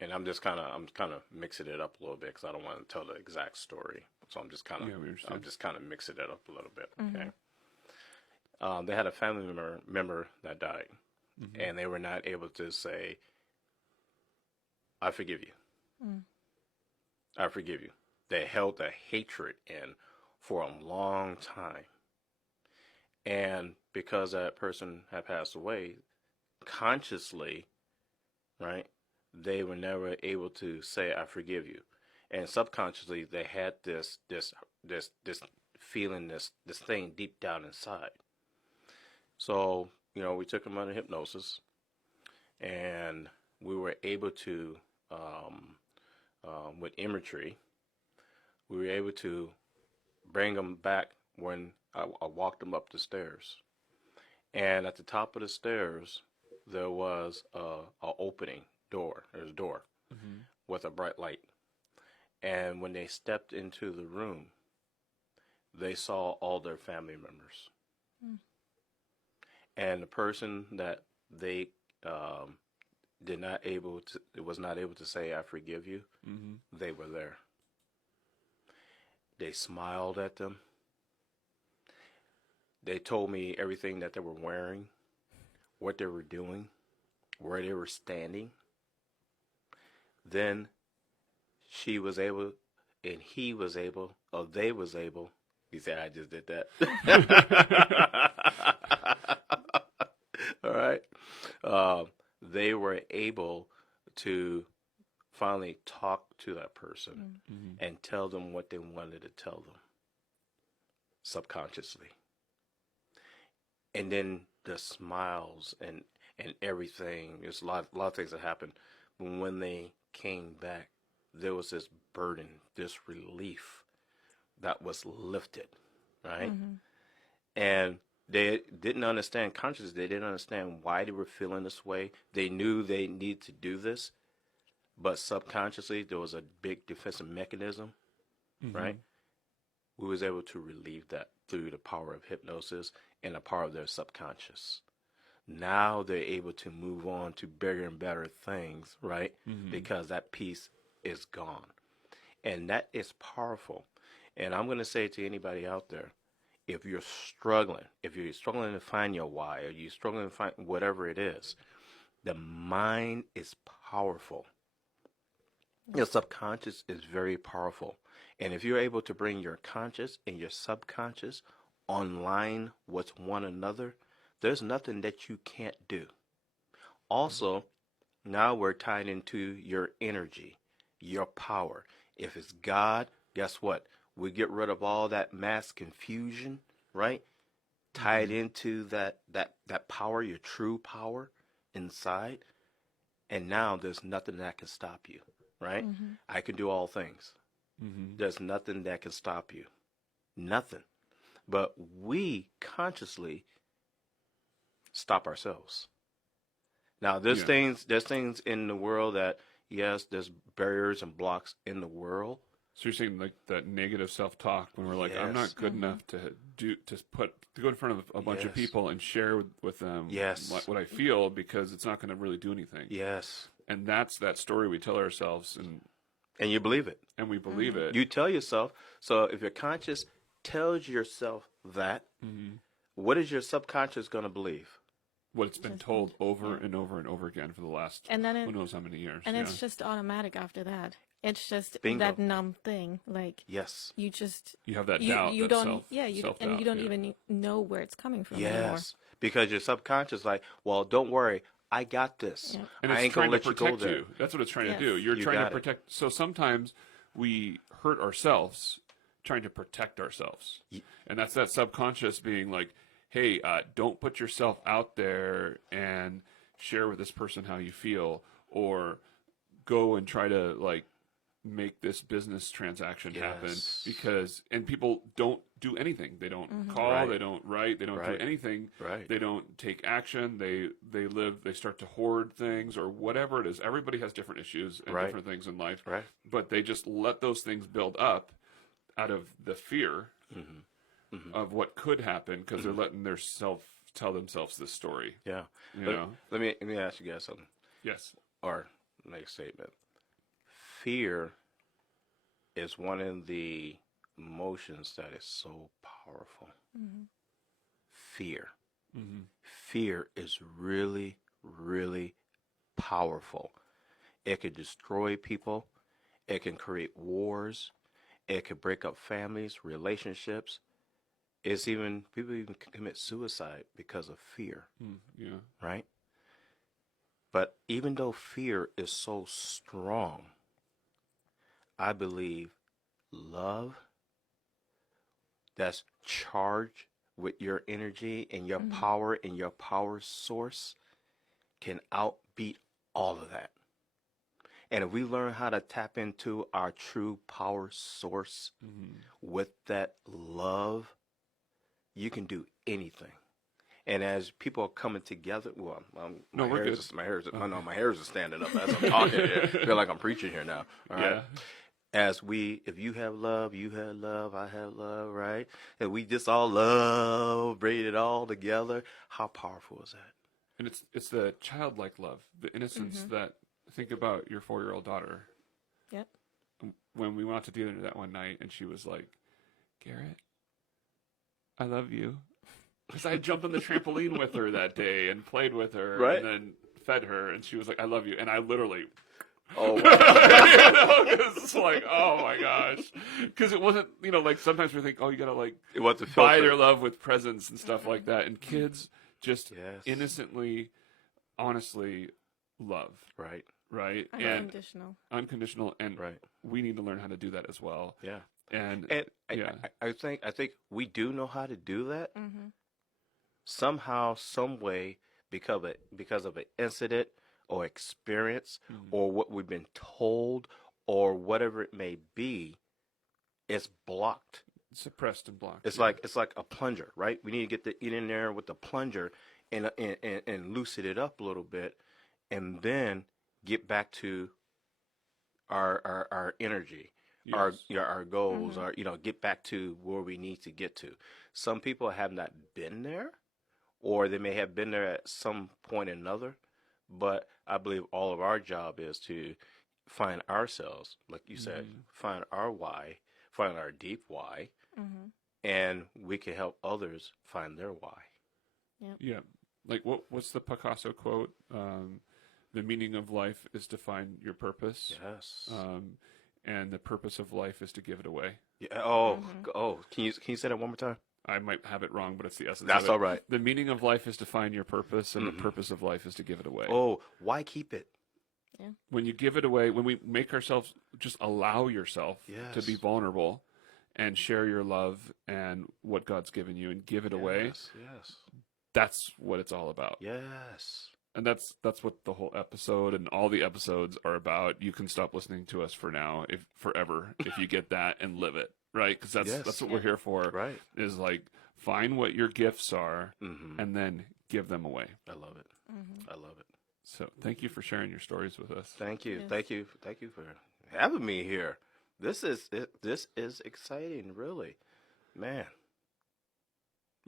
And I'm kind of mixing it up a little bit because I don't want to tell the exact story. So I'm just kind of mixing it up a little bit. Okay. They had a family member that died, and they were not able to say, "I forgive you." I forgive you. They held the hatred in for a long time. And because that person had passed away, consciously, right? They were never able to say, I forgive you. And subconsciously they had this feeling, this thing deep down inside. So, we took them under hypnosis, and we were able to, with imagery, we were able to bring them back when I walked them up the stairs. And at the top of the stairs, there was a opening door. There's a door with a bright light. And when they stepped into the room, they saw all their family members. And the person that they was not able to say, I forgive you, they were there. They smiled at them. They told me everything that they were wearing, what they were doing, where they were standing. Then she was able, and he was able, or they was able. He said, I just did that. All right. They were able to finally talk to that person and tell them what they wanted to tell them subconsciously. And then the smiles and everything, there's a lot of things that happened. But when they came back, there was this burden, this relief that was lifted, right? And they didn't understand consciousness. They didn't understand why they were feeling this way. They knew they needed to do this, but subconsciously there was a big defensive mechanism, right? We was able to relieve that through the power of hypnosis and the power of their subconscious. Now they're able to move on to bigger and better things, right? Because that piece is gone. And that is powerful. And I'm going to say to anybody out there, if you're struggling to find your why, or you're struggling to find whatever it is, the mind is powerful. Your subconscious is very powerful. And if you're able to bring your conscious and your subconscious online with one another, there's nothing that you can't do. Also, now we're tied into your energy, your power. If it's God, guess what? We get rid of all that mass confusion, right? Tied into that power, your true power inside. And now there's nothing that can stop you, right? I can do all things. There's nothing that can stop you. Nothing. But we consciously stop ourselves. Now, there's things in the world that, yes, there's barriers and blocks in the world. So you're saying like that negative self-talk when we're like, I'm not good enough to go in front of a bunch of people and share with them what I feel, because it's not going to really do anything. Yes. And that's that story we tell ourselves, and you believe it. And we believe it. You tell yourself. So if your conscious tells yourself that, what is your subconscious going to believe? What it's been told over and over and over again for the last who knows how many years. And it's just automatic after that. It's just Bingo. that numb thing. Like, yes, you have that doubt. You that don't, self-doubt, and you don't even know where it's coming from anymore. Yes, because your subconscious, like, well, don't worry, I got this. Yeah. And I it's ain't gonna trying to let you go protect there. you. That's what it's trying to Yes. do. You're You trying to got it. protect. So sometimes we hurt ourselves trying to protect ourselves, and that's that subconscious being like, "Hey, don't put yourself out there and share with this person how you feel, or go and try to like make this business transaction happen." Because people don't do anything. They don't call. Right. They don't write. They don't do anything. Right. They don't take action. They start to hoard things or whatever it is. Everybody has different issues and different things in life. Right. But they just let those things build up out of the fear of what could happen, because they're letting their self tell themselves this story. Yeah. You know? Let me ask you guys something. Yes. Or next statement. Fear is one of the emotions that is so powerful. Fear. Fear is really, really powerful. It can destroy people. It can create wars. It can break up families, relationships. People even commit suicide because of fear. Yeah. Right? But even though fear is so strong, I believe love that's charged with your energy and your power and your power source can outbeat all of that. And if we learn how to tap into our true power source with that love, you can do anything. And as people are coming together, well, No, we're good. My hairs are standing up as I'm talking here. I feel like I'm preaching here now. All right. Yeah. If you have love, you have love, I have love, right? And we just all love, braid it all together. How powerful is that? And it's the childlike love, the innocence that, think about your 4-year-old daughter. Yep. When we went out to dinner that one night and she was like, Garrett, I love you. Because I jumped on the trampoline with her that day and played with her Right. and then fed her. And she was like, I love you. And I literally... Oh, wow. It's like, oh my gosh. Because it wasn't, like sometimes we think, oh, you got to like It wasn't buy filtered. their love with presents and stuff like that. And kids just Yes. innocently, honestly love. Right. Right? Unconditional. And unconditional. And Right. we need to learn how to do that as well. Yeah. And And I think we do know how to do that. Mm-hmm. Somehow, some way, because of an incident or experience or what we've been told or whatever it may be, it's blocked. suppressed and blocked. It's like a plunger, right? We need to get in there with the plunger and loosen it up a little bit, and then get back to our energy, Yes. our goals, our get back to where we need to get to. Some people have not been there, or they may have been there at some point or another. But I believe all of our job is to find ourselves, like you said, find our why, find our deep why, and we can help others find their why. Yep. Yeah. Like what's the Picasso quote? The meaning of life is to find your purpose. Yes. And the purpose of life is to give it away. Yeah. Oh. Can you say that one more time? I might have it wrong, but it's the essence That's of it. all right. The meaning of life is to find your purpose, and the purpose of life is to give it away. Oh, why keep it? Yeah. When you give it away, when we make ourselves, just allow yourself to be Yes. vulnerable and share your love and what God's given you and give it away, Yes. that's what it's all about. Yes. And that's what the whole episode and all the episodes are about. You can stop listening to us for now, forever, if you get that and live it, right? Because that's what we're here for. Right. Is like find what your gifts are and then give them away. I love it. I love it. So thank you for sharing your stories with us. Thank you. Yes. Thank you for having me here. This is exciting, really, man.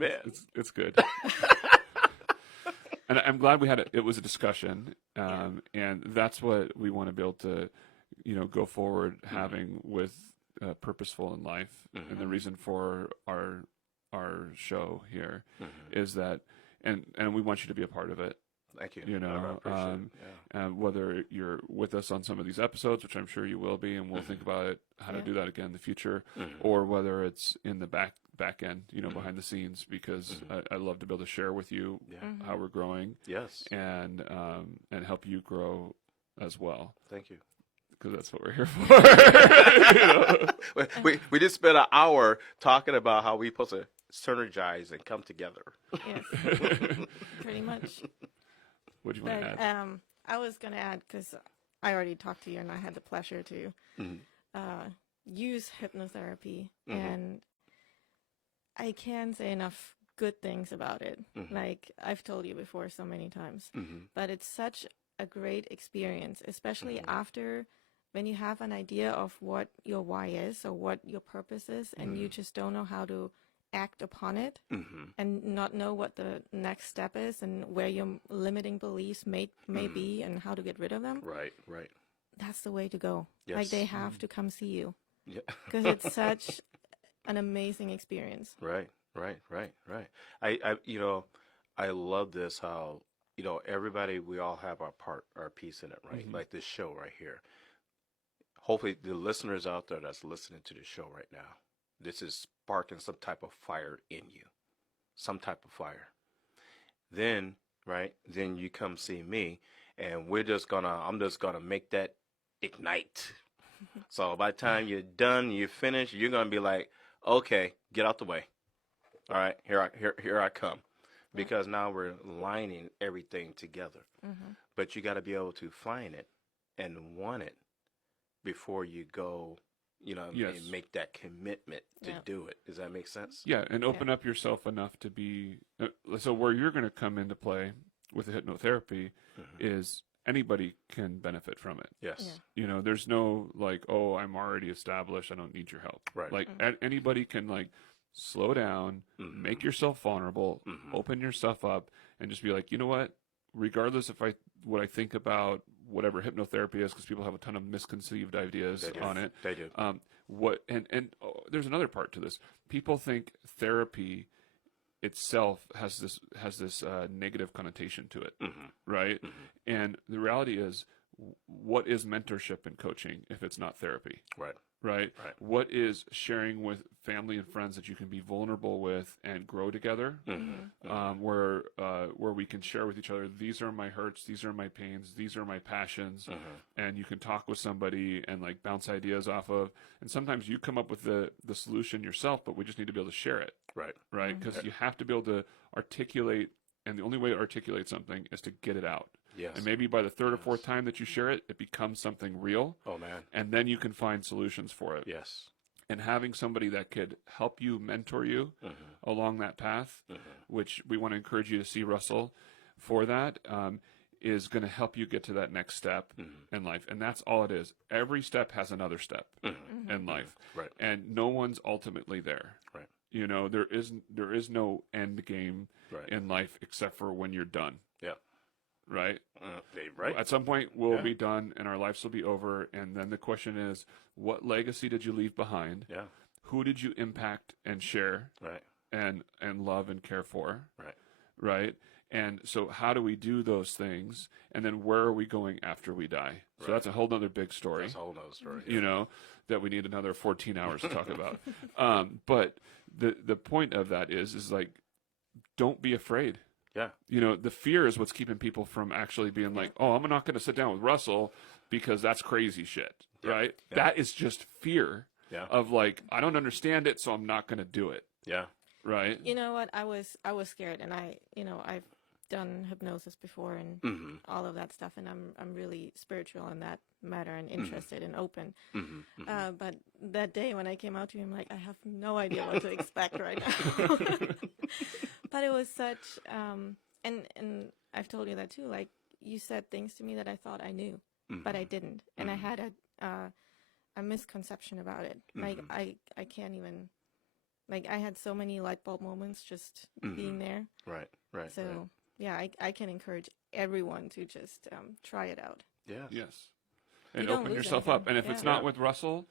It's good. And I'm glad we had it was a discussion, and that's what we want to be able to, go forward having with Purposeful in Life. And the reason for our show here is that, and we want you to be a part of it. Thank you. You know, I appreciate it. whether you're with us on some of these episodes, which I'm sure you will be, and we'll think about it, how to do that again in the future, or whether it's in the back end, behind the scenes, because I love to be able to share with you how we're growing, Yes. and help you grow as well, Thank you. because that's what we're here for. We just spent an hour talking about how we're supposed to synergize and come together. Yes. Pretty much. What do you want But to add? I was going to add, because I already talked to you and I had the pleasure to use hypnotherapy, and I can't say enough good things about it. Like I've told you before so many times, but it's such a great experience, especially after when you have an idea of what your why is or what your purpose is, and you just don't know how to act upon it and not know what the next step is and where your limiting beliefs may be and how to get rid of them. Right. That's the way to go. Yes. Like they have to come see you, Yeah. because it's such an amazing experience. Right. I love this, how, everybody, we all have our piece in it, right? Like this show right here. Hopefully the listeners out there that's listening to the show right now, this is sparking some type of fire in you, some type of fire. Then you come see me, and I'm just gonna make that ignite. So by the time you're done, you're finished, you're gonna be like, okay, get out the way. All right, here I come, because now we're lining everything together. But you got to be able to find it and want it before you go, Yes. and make that commitment to Yep. do it. Does that make sense? Yeah, and open up yourself enough to be. So where you're going to come into play with the hypnotherapy is anybody can benefit from it. Yes. There's no like, oh, I'm already established, I don't need your help. Right. Like anybody can like slow down, make yourself vulnerable, open yourself up, and just be like, you know what? Regardless if what I think about whatever hypnotherapy is, because people have a ton of misconceived ideas on it. They do. There's another part to this. People think therapy itself has this negative connotation to it, right? And the reality is, what is mentorship and coaching if it's not therapy? Right. Right? Right. What is sharing with family and friends that you can be vulnerable with and grow together? Where we can share with each other, these are my hurts, these are my pains, these are my passions, and you can talk with somebody and like bounce ideas off of. And sometimes you come up with the solution yourself, but we just need to be able to share it. Right. Right? Because you have to be able to articulate, and the only way to articulate something is to get it out. Yes. And maybe by the third or fourth time that you share it, it becomes something real. Oh man. And then you can find solutions for it. Yes. And having somebody that could help you, mentor you along that path, which we want to encourage you to see Russell for that, is going to help you get to that next step in life. And that's all it is. Every step has another step in life. Right. And no one's ultimately there. Right. There is no end game in life except for when you're done. Yeah. Right? Right. At some point, we'll be done and our lives will be over. And then the question is, what legacy did you leave behind? Yeah. Who did you impact and share Right. and love and care for? Right. Right? And so how do we do those things? And then where are we going after we die? So that's a whole other big story. That's a whole nother story. That we need another 14 hours to talk about. But the point of that is like, don't be afraid. Yeah. The fear is what's keeping people from actually being like, oh, I'm not going to sit down with Russell because that's crazy shit, right? Yeah. That is just fear of like, I don't understand it, so I'm not going to do it. Yeah. Right? You know what? I was scared, and I've done hypnosis before and all of that stuff, and I'm really spiritual in that matter and interested and open. But that day when I came out to him, like, I have no idea what to expect right now. But it was such, and I've told you that too. Like, you said things to me that I thought I knew, but I didn't, and I had a misconception about it. Like, I can't even. Like, I had so many light bulb moments just being there. Right. Right. So, yeah, I can encourage everyone to just try it out. Yeah. Yes. And You don't open lose yourself anything. up. And if it's not with Russell,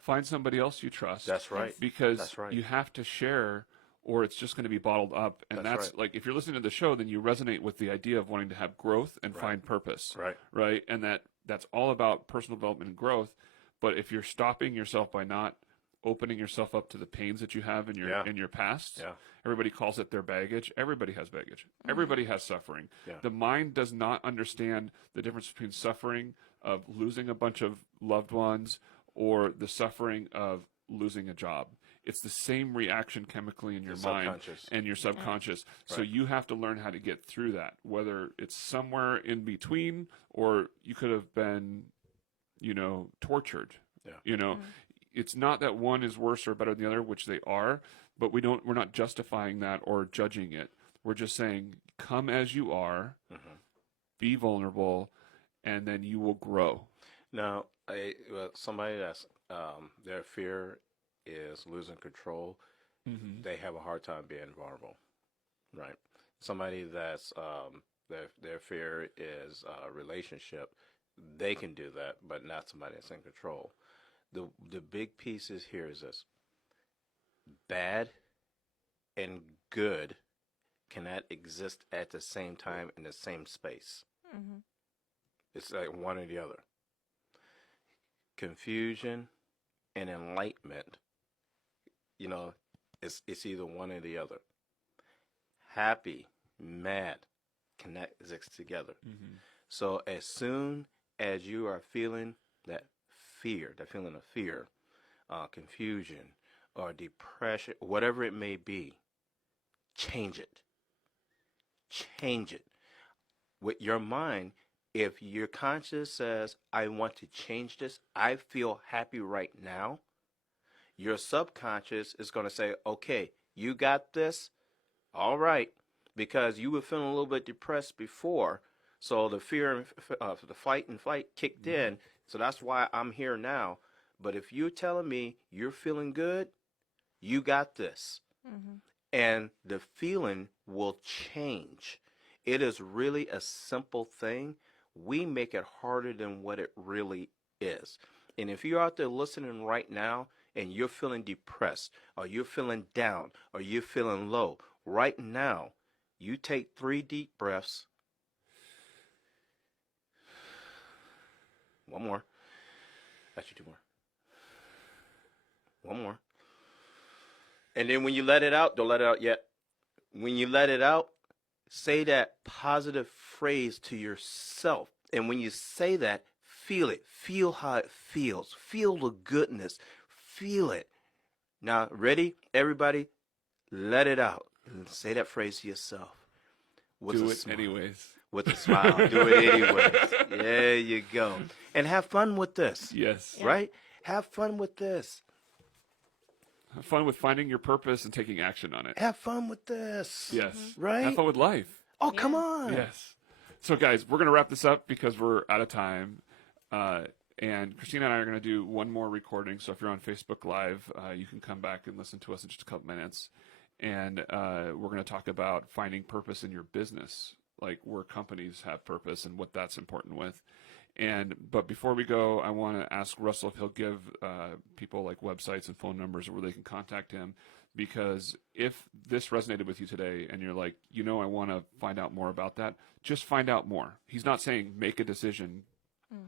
find somebody else you trust. That's right. Because That's right. you have to share, or it's just going to be bottled up. And that's right. like, if you're listening to the show, then you resonate with the idea of wanting to have growth and find purpose. Right. Right. And that's all about personal development and growth. But if you're stopping yourself by not opening yourself up to the pains that you have in your past. Yeah. Everybody calls it their baggage. Everybody has baggage. Everybody has suffering. Yeah. The mind does not understand the difference between suffering of losing a bunch of loved ones or the suffering of losing a job. It's the same reaction chemically in your mind and your subconscious. Right. So you have to learn how to get through that, whether it's somewhere in between or you could have been, tortured. Yeah. It's not that one is worse or better than the other, which they are, but we're not justifying that or judging it. We're just saying, come as you are, be vulnerable, and then you will grow. Now, somebody that's their fear is losing control, they have a hard time being vulnerable, right? Somebody that's their fear is relationship, they can do that, but not somebody that's in control. The big pieces here is this: bad and good cannot exist at the same time in the same space. It's like one or the other. Confusion and enlightenment, it's either one or the other. Happy, mad cannot exist together. So as soon as you are feeling that fear, that feeling of fear, confusion, or depression, whatever it may be, change it. Change it. With your mind, if your conscience says, I want to change this, I feel happy right now, your subconscious is going to say, okay, you got this, all right, because you were feeling a little bit depressed before, so the fear, the fight and flight kicked in, so that's why I'm here now. But if you're telling me you're feeling good, you got this. Mm-hmm. And the feeling will change. It is really a simple thing. We make it harder than what it really is. And if you're out there listening right now and you're feeling depressed, or you're feeling down, or you're feeling low, right now, you take 3 deep breaths. One more. Actually, 2 more. One more. And then when you let it out, don't let it out yet. When you let it out, say that positive phrase to yourself. And when you say that, feel it. Feel how it feels. Feel the goodness. Feel it. Now, ready? Everybody, let it out. And say that phrase to yourself. Do it anyways. With a smile. Do it anyways. There you go. And have fun with this. Yes. Yeah. Right? Have fun with this. Have fun with finding your purpose and taking action on it. Have fun with this. Yes. Right? Have fun with life. Oh, come on. Yes. So, guys, we're going to wrap this up because we're out of time. And Christina and I are going to do one more recording. So if you're on Facebook Live, you can come back and listen to us in just a couple minutes. And we're going to talk about finding purpose in your business, like where companies have purpose and what that's important with. But before we go, I want to ask Russell if he'll give people like websites and phone numbers where they can contact him. Because if this resonated with you today and you're like, I want to find out more about that, just find out more. He's not saying make a decision,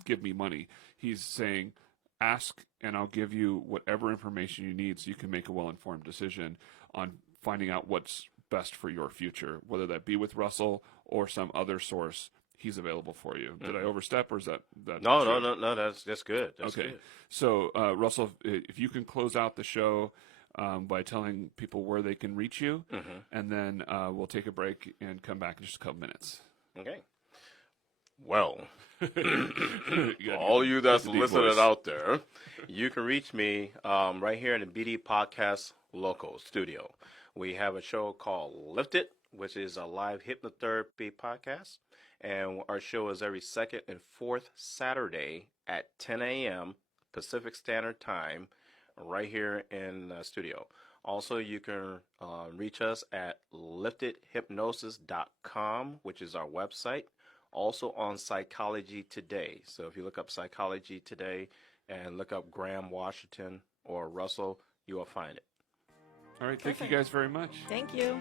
give me money. He's saying ask and I'll give you whatever information you need so you can make a well-informed decision on finding out what's best for your future, whether that be with Russell or some other source. He's available for you. Did I overstep, or is that No. That's good. That's okay. good. So, Russell, if you can close out the show by telling people where they can reach you, and then we'll take a break and come back in just a couple minutes. Okay. Well, You all you that's the deep listening voice. out there, you can reach me right here in the BD Podcast Local Studio. We have a show called Lift It, which is a live hypnotherapy podcast. And our show is every second and fourth Saturday at 10 a.m. Pacific Standard Time, right here in the studio. Also, you can reach us at liftedhypnosis.com, which is our website. Also on Psychology Today. So if you look up Psychology Today and look up Graham Washington or Russell, you will find it. All right. Thank you Perfect. guys very much. Thank you.